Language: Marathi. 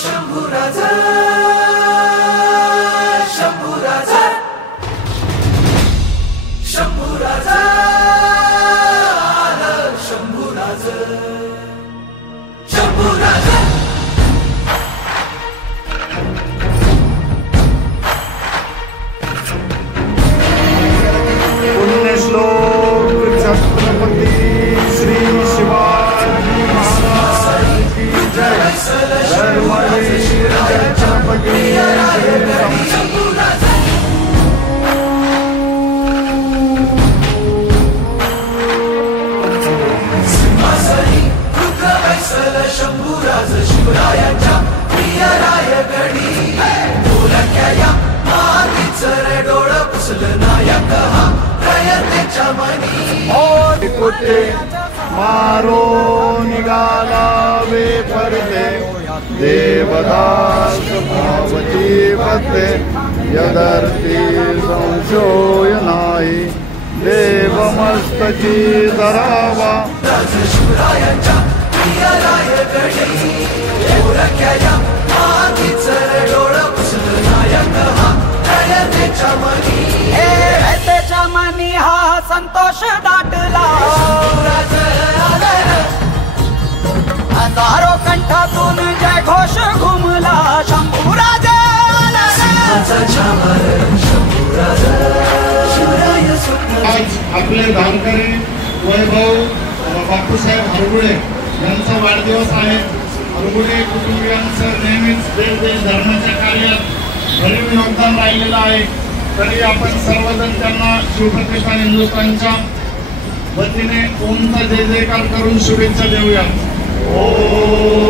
शंभूराजा शंभूराजा शंभूराजा शंभूराजा शंभूराजा पुण्यश्लोक छत्रपती श्री शिवाजी महाराज की जय। धर्मवीर छत्रपती शंभूराज शिवरायांच्या प्रियराय गडी बोलक्या मातीच रे डोळ पुसलं नायक हा प्रयत्नाच्या मनी कुठे मारो निघाला वे परते देवदास भावती पते यदर्ती संशोय नाही देवमस्तकी धरावा शिवरायांच्या प्रियराय गडी बोलक्या मातीच रे डोळ पुसलं नायक हा प्रयत्नाच्या मनी त्याच्या मनी हा संतोष दाटला हजारो कंठातून जय घोष घुमला शंभूराजा आज आपले धामकरी वैभव बापूसाहेब हरगुडे यांचा वाढदिवस आहे। हरगुडे कुटुंबियांचं नेहमीच देश धर्माच्या कार्यात भरीव योगदान राहिलेलं आहे। तरी आपण सर्वजण त्यांना शिवप्रतिष्ठान हिंदुस्थानच्या वतीने ओमचा जय जयकार करून शुभेच्छा देऊया। ओम